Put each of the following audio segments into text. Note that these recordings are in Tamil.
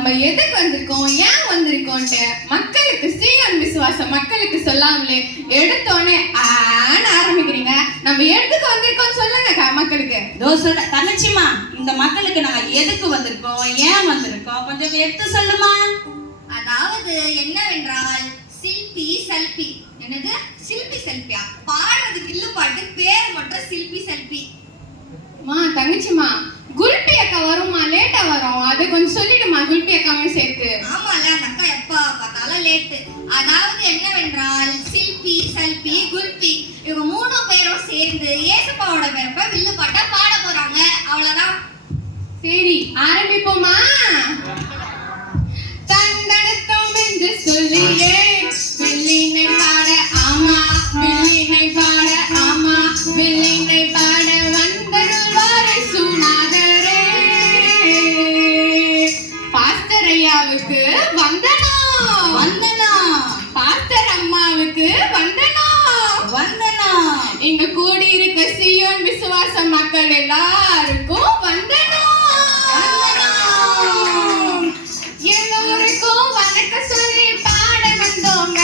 நம்ம எதுக்கு வந்திருக்கோம், ஏன் வந்திருக்கோம்ட்டு மக்களுக்கு சீயோன் விசுவாசம் மக்களுக்கு சொல்லாமலே எடுத்தோடனே ஆரம்பிக்கிறீங்க. நம்ம எதுக்கு வந்திருக்கோம் சொல்லுங்க மக்களுக்கு. தோசை தங்கச்சிமா, இந்த மக்களுக்கு நாங்க எதுக்கு வந்திருக்கோம், ஏன் வந்திருக்கோம் கொஞ்சம் எடுத்து சொல்லுமா. அதாவது என்னவென்றால் சில்பி செல்பி. என்னது சில்பி செல்பியா? பாடுறது வில்லு பாட்டு, பேர் மட்டும் சில்பி செல்பி. தங்கச்சிமா, குல்பி அக்கா வருமா, லேட்டா வரும், அது கொஞ்சம் சொல்லிடுமா குல்பி அக்காவையும் சேர்த்து. ஆமால, அந்த அக்கா எப்ப பார்த்தாலும் லேட்டு. அதாவது என்னவென்றால் சில்பி செல்பி குல்பி இவங்க 3 பேரும் சேர்ந்து ஏசப்பாவோட பேரப்ப வில்லு பாட்டா பாட போறாங்க. அவ்வளவுதான். சரி, ஆரம்பிப்போமா? தந்தனத்தோம் என்று சொல்லியே வில்லினை பாட ஆமா, வில்லினை பாட ஆமா, வில்லினை பாட வந்தருள்வாரை சுனாதரே. பாஸ்டர் ஐயாவுக்கு வந்தனம், வந்தனம். பாஸ்டர் அம்மாவுக்கு வந்தனம், வந்தனம். இங்க கூடி இருக்க சீயோன் விசுவாச மக்கள் எல்லாருக்கும் வந்தனம். எல்லோருக்கும் வணக்கம் சொல்லி பாட வந்தோங்க,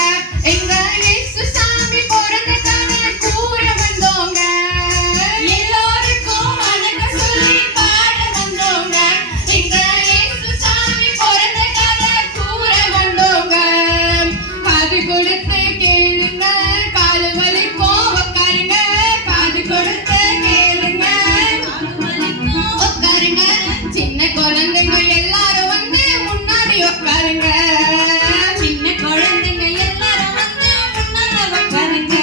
எங்க இயேசு சாமி பிறந்தக்கான கூற வந்தோங்க. எல்லோருக்கும் வணக்கம் சொல்லி பாட வந்தோங்க, எங்க இயேசு சாமி பிறந்தக்கான கூற வந்தோங்க. காது கொடுத்து கேளுங்க, காலு வலிக்கும் உட்காருங்க, காது கொடுத்து கேளுங்க, உட்காருங்க. சின்ன குழந்தைங்க எல்லாரும் வந்து முன்னாடி உட்காருங்க, சின்ன குழந்தைங்க எல்லாரும் வந்து முன்னால உட்காருங்க.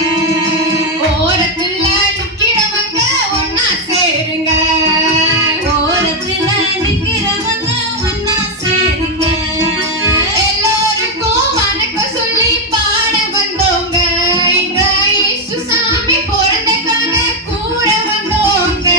ஓரத்துல நிக்கிறவங்க ஒன்னா சேருங்க, ஓரத்துல நிக்கிறவங்க ஒன்னா சேருங்க. எல்லோருக்கும் வணக்கம் சொல்லி பாட வந்தோங்க, எங்க இயேசு சாமி பிறந்தக்கான கூற வந்தோங்க.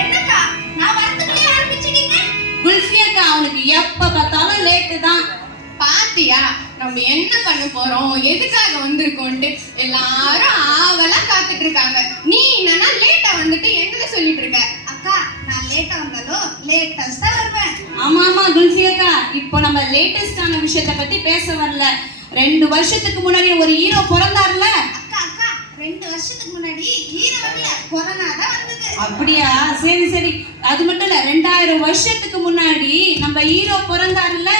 என்னக்கா நான் வரதுக்குள்ளே ஆரம்பிச்சிட்டீங்க? குல்ஃபி அக்கா, அவனுக்கு எப்ப பார்த்தாலும் லேட்டு தான். பாத்தியா, நம்ம என்ன பண்ண போறோம், எதுக்காக வந்திருக்கோம்ட்டு எல்லாரும் ஆவலா காத்துட்டு இருக்காங்க. நீ என்னன்னா லேட்டா வந்துட்டு எங்களை சொல்லிட்டு இருக்க. அக்கா, நான் லேட்டா வந்தாலும் லேட்டஸ்டா வருவேன். ஆமா ஆமா குல்ஃபி அக்கா, இப்போ நம்ம லேட்டஸ்டான விஷயத்தை பத்தி பேச வரல. 2 வருஷத்துக்கு முன்னாடி ஒரு ஹீரோ பிறந்தார்ல. அக்கா அக்கா 2 வருஷத்துக்கு முன்னாடி ஹீரோ வரல, கொரோனா தான் வந்தது. அப்படியா? சரி சரி. அது மட்டும் இல்ல, 2000 வருஷத்துக்கு முன்னாடி நம்ம ஹீரோ பிறந்தார்ல,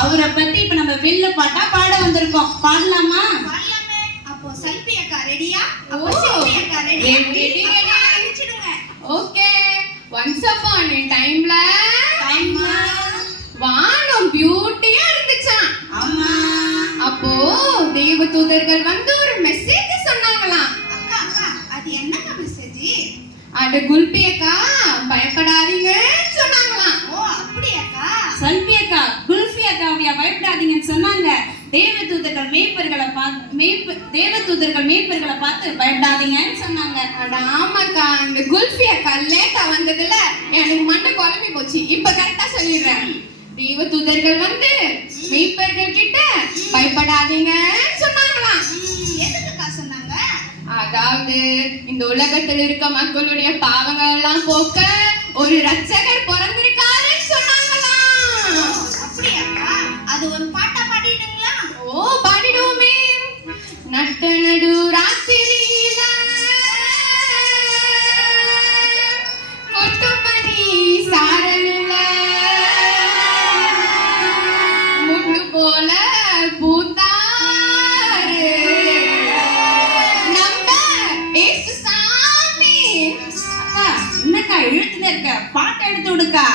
அவரை பத்தி இப்ப நம்ம வில்லு பாட்டா பாட வந்திருக்கோம். பாடலாமா? பாடலாமே. அப்போ செல்பி அக்கா ரெடியா? அப்போ செல்பி அக்கா ரெடி. ஆரம்பிச்சிடுங்க. ஓகே. ஒன்ஸ் அப்பான் எ டைம்ல வானம் பியூட்டியா இருந்துச்சாம். ஆமா. அப்போ தேவதூதர்கள் வந்து ஒரு மெசேஜ் சொன்னாங்களாம். அக்கா அக்கா, அது என்னக்கா மெசேஜ்? அட குல்பி அக்கா, பயப்படாதீங்கன்னு சொன்னாங்களாம். ஓ அப்படியாக்கா? செல்பி அக்கா, குல்ஃபி அக்காவையா பயப்படாதீங்கன்னு சொன்னாங்க. தேவதூதர்கள் மேய்ப்பர்களை பார்த்து பயப்படாதீங்கன்னு சொன்னாங்க. அட ஆமாக்கா, இந்த குல்ஃபி அக்கா லேட்டா வந்ததுல எனக்கு மண்டை குழம்பி போச்சு. இப்ப கரெக்டா சொல்லிடுறேன். தேவதூதர்கள் வந்து மேய்ப்பர்கள் கிட்ட பயப்படாதீங்கன்னு சொன்னாங்களாம். எதுக்குக்கா சொன்னாங்க? அதாவது இந்த உலகத்தில் இருக்க மக்களுடைய பாவங்கள் எல்லாம் போக்க ஒரு இரட்சகர் பிறந்திருக்காருன்னு சொன்னாங்களாம். அப்படியாக்கா? அது ஒரு பாட்டா பாடிடுங்களா? ஓ பாடிடுவோமே. நட்ட நடு ராத்திரியில கொட்டுமணி சாரலில முண்டு போல பூத்தாரு நம்ம இயேசு சாமி. அக்கா, என்னக்கா இழுத்துனே இருக்க? பாட்டு எடுத்து விடுக்கா.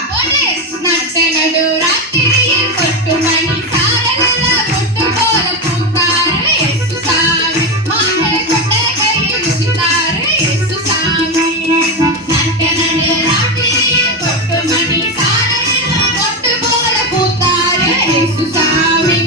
நட்ட நடு ராத்திரியில் கொட்டுமணி சாரலில முண்டு போல பூத்தாரு இயேசு சாமி. மாமர கொட்டை கையில் உதித்தாரு இயேசு சாமி. நட்ட நடு ராத்திரியில் கொட்டுமணி சாரலில முண்டு போல பூத்தாரு இயேசு சாமி.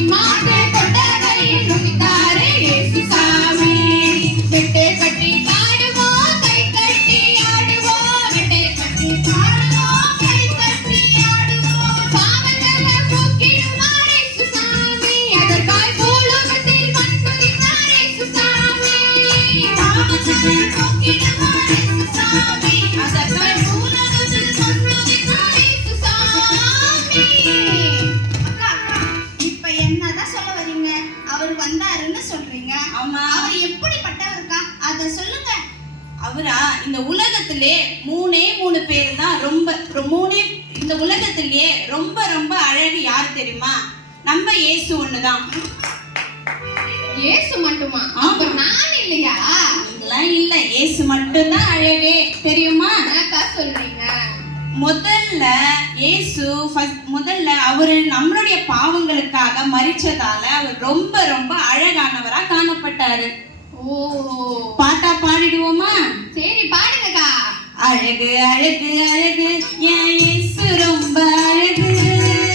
ஆமா. அவர் எப்படிப்பட்டவருக்கா அத சொல்லுங்க. அவரா இந்த உலகத்திலே மூணு பேர் தான் இந்த உலகத்திலேயே ரொம்ப ரொம்ப அழகு யார் தெரியுமா? நம்ம இயேசு ஒண்ணுதான். இயேசு மட்டுமா? ஆமா. அப்ப நான் இல்லையா? இதெல்லாம் இல்ல, இயேசு மட்டும்தான் அழகே, தெரியுமா? என்னக்கா சொல்றீங்க? முதல்ல அவரு நம்மளுடைய பாவங்களுக்காக மரிச்சதால அவர் ரொம்ப ரொம்ப அழகானவரா காணப்பட்டாரு. ஓ, பாட்டா பாடிடுவோமா? சரி பாடுங்கக்கா. அழகு அழகு அழகு என் இயேசு ரொம்ப அழகு.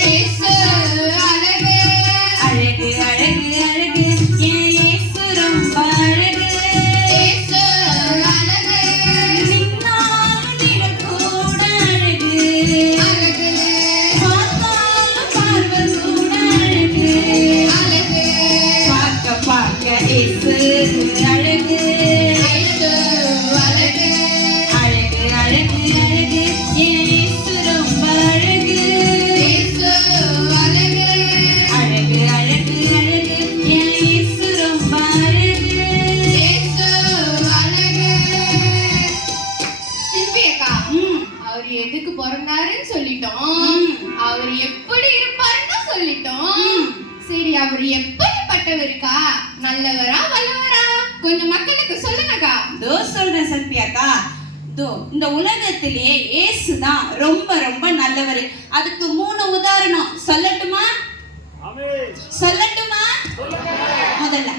இயேசு அழகு. அழகு அழகு அழகு என் இயேசு ரொம்ப அழகு. இயேசு அழகு. நின்னாலும் நிழல் கூட அழகு. அழகு. பார்த்தாலும் பார்வை கூட அழகு. அழகு. பார்க்க பார்க்க இயேசு அழகு. இயேசு அழகு. அழகு அழகு அழகு என் இயேசு ரொம்ப அழகு. இயேசு அழகு. அழகு அழகு அழகு என் இயேசு ரொம்ப அழகு. இயேசு அழகு. சில்வி அக்கா, அவர் எதுக்கு பிறந்தாருன்னு சொல்லிட்டோம். அவர் எப்படி இருப்பாருன்னு சொல்லிட்டோம். சரி, அவர் எப்படிப்பட்டவருக்கா? நல்லவரா வல்லவரா? கொஞ்சம் மக்களுக்கு சொல்லுங்கக்கா. இதோ சொல்றேன் சத்யாக்கா. இந்த உலகத்திலேயே இயேசு தான் ரொம்ப ரொம்ப நல்லவர். அதுக்கு 3 உதாரணம் சொல்லட்டுமா? சொல்லட்டுமா? முதல்ல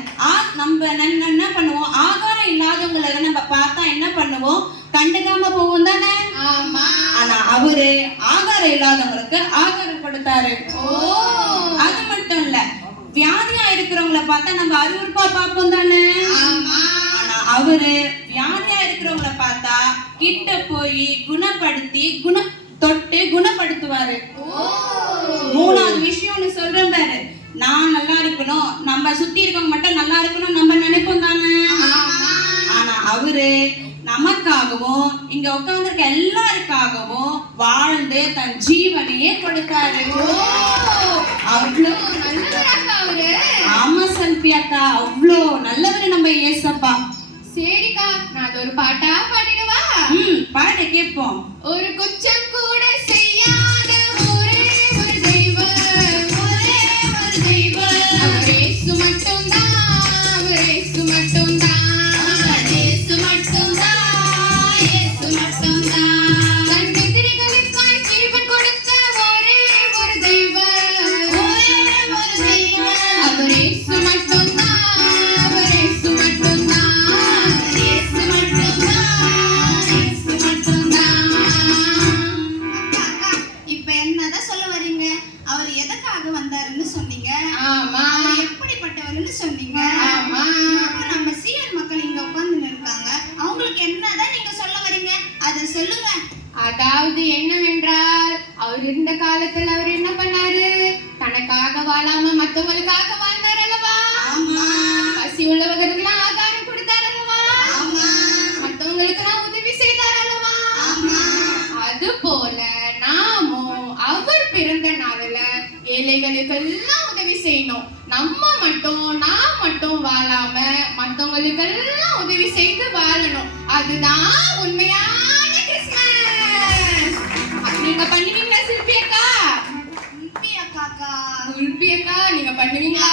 நம்ம என்ன பண்ணுவோம்? ஆகாரம் இல்லாதவங்களை நம்ம பார்த்தா என்ன பண்ணுவோம்? கண்டுக்காம போவோம் தானே? ஆமா. ஆனா அவரு ஆகாரம் இல்லாதவங்களுக்கு ஆகாரம் கொடுத்தாரு. ஓ, அது மட்டும் இல்ல, வியாதியா இருக்கிறவங்களை பார்த்தா நம்ம அருவருப்பா பார்ப்போம் தானே? ஆமா. ஆனா அவரு வியாதியா இருக்கிறவங்களை பார்த்தா கிட்ட போய் குணப்படுத்தி தொட்டு குணப்படுத்துவாரு. ஓ, 3வது விஷயம் ஒண்ணு சொல்றேன் பாரு. நான் நல்லா இருக்கணும், நம்ம சுத்தி இருக்கவங்க மட்டும் நல்லா இருக்கணும் நம்ம நினைப்போம் தானே? ஆமா. ஆனா அவரு நமக்காகவும் இங்க உட்கார்ந்திருக்க எல்லாருக்காகவும் வாழ்ந்து தன் ஜீவனையே கொடுத்தாரு. அவ்வளோ நல்லவராக்கா அவரு. ஆமா சல்பியாக்கா, அவ்வளோ நல்லவரு நம்ம இயேசப்பா. சரிக்கா, நான் அது ஒரு பாட்டா பாடிடுவா? பாட கேட்போம். ஒரு குற்றம் கூட செய்யாத ஒரே ஒரு தெய்வம், ஒரே ஒரு தெய்வம். அவர் இயேசு மட்டும்தான், அவர் இயேசு மட்டும்தான், இயேசு மட்டும்தான், இயேசு மட்டும்தான். தன் எதிரிகளுக்காய் ஜீவன் கொடுத்த ஒரே ஒரு தெய்வம், ஒரே ஒரு தெய்வம். அவர் இயேசு மட்டும்தான், அவர் இயேசு மட்டும்தான், இயேசு மட்டும்தான், இயேசு மட்டும்தான். அக்கா அக்கா, இப்ப என்னதான் சொல்ல வர்றீங்க? அவர் எதற்காக வந்தாருன்னு சொன்னீங்க. ஆமா. அவர் எப்படிப்பட்டவர்னு சொன்னீங்க. ஆமா. இப்ப நம்ம சீர் மக்கள் இங்க உட்கார்ந்து இருக்காங்க. அவங்களுக்கு என்னதான் நீங்க சொல்ல வர்றீங்க? அத சொல்லுங்க. அதாவது என்னவென்றால், அவர் இருந்த காலத்துல அவர் என்ன பண்ணாரு? தனக்காக வாழாம மத்தவங்களுக்காக வாழ்ந்தார் அல்லவா? ஆமா. பசி உள்ளவர்களுக்கெல்லாம் ஆகாரம் கொடுத்தார் அல்லவா? ஆமா. மத்தவங்களுக்கெல்லாம் உதவி செய்தார் அல்லவா? ஆமா. அது போல நாமும் அவர் பிறந்த நாள்ல ஏழைகளுக்கு எல்லாம் உதவி செய்யணும். நான் மட்டும் வாழாம மத்தவங்களுக்கு எல்லாம் உதவி செய்து வாழணும். அதுதான் உண்மையான கிறிஸ்மஸ். நீங்க பண்ணுவீங்களா சில்பி அக்கா? குல்பி அக்கா. குல்பி அக்கா, நீங்க பண்ணுவீங்களா?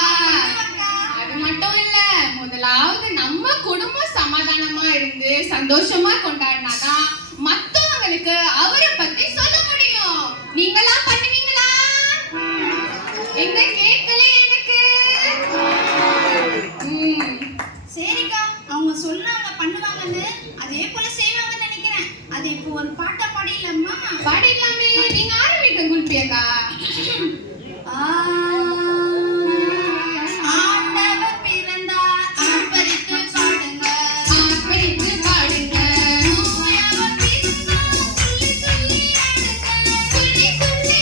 அக்கா. அது மட்டும் இல்ல, முதலாவது நம்ம குடும்பம் சமாதானமா இருந்து சந்தோஷமா கொண்டாடினாதான் மத்தவங்களுக்கு அவரை பத்தி சொல்ல முடியும். நீங்களாம் பண்ணுவீங்களா? எங்க கேட்கல எனக்கு. சரிக்கா, அவங்க சொன்னாங்க பண்ணுவாங்கன்னு, அதே போல செய்வாங்கன்னு நினைக்கிறேன். அது இப்போ ஒரு பாட்டா பாடிடலாமா? பாடிடலாமே, நீங்க ஆரம்பிக்க குல்பி அக்கா. ஆண்டவர் பிறந்தார், ஆர்ப்பரித்து பாடுங்க, ஆர்ப்பரித்து பாடுங்க. தூயவர் பிறந்தார், துள்ளி துள்ளி ஆடுங்க, துள்ளி துள்ளி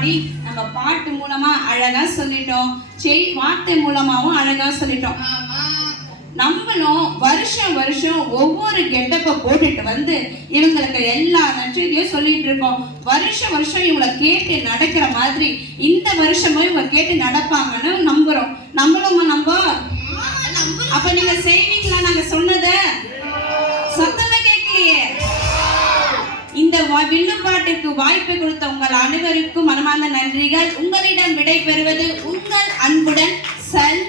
பாடி நம்ம பாட்டு மூலமா அழகா சொல்லிட்டோம், வார்த்தை மூலமாவும் அழகா சொல்லிட்டோம். ஆமா. நம்மளும் வருஷம் வருஷம் ஒவ்வொரு கெட்டப்ப போட்டுட்டு வந்து இவங்களுக்கு எல்லா நன்றியையும் சொல்லிட்டு இருக்கோம். வருஷம் வருஷம் இவங்களை கேட்டு நடக்கிற மாதிரி இந்த வருஷமும் இவங்க கேட்டு நடப்பாங்கன்னு நம்புறோம். நம்ப அப்ப நீங்க செய்வீங்களா? நாங்க சொன்னத சத்தமா கேட்கலையே. இந்த வில்லுப்பாட்டுக்கு வாய்ப்பு கொடுத்த உங்கள் அனைவருக்கும் மனமார்ந்த நன்றிகள். உங்களிடம் விடை பெறுவது உங்கள் அன்புடன் சல்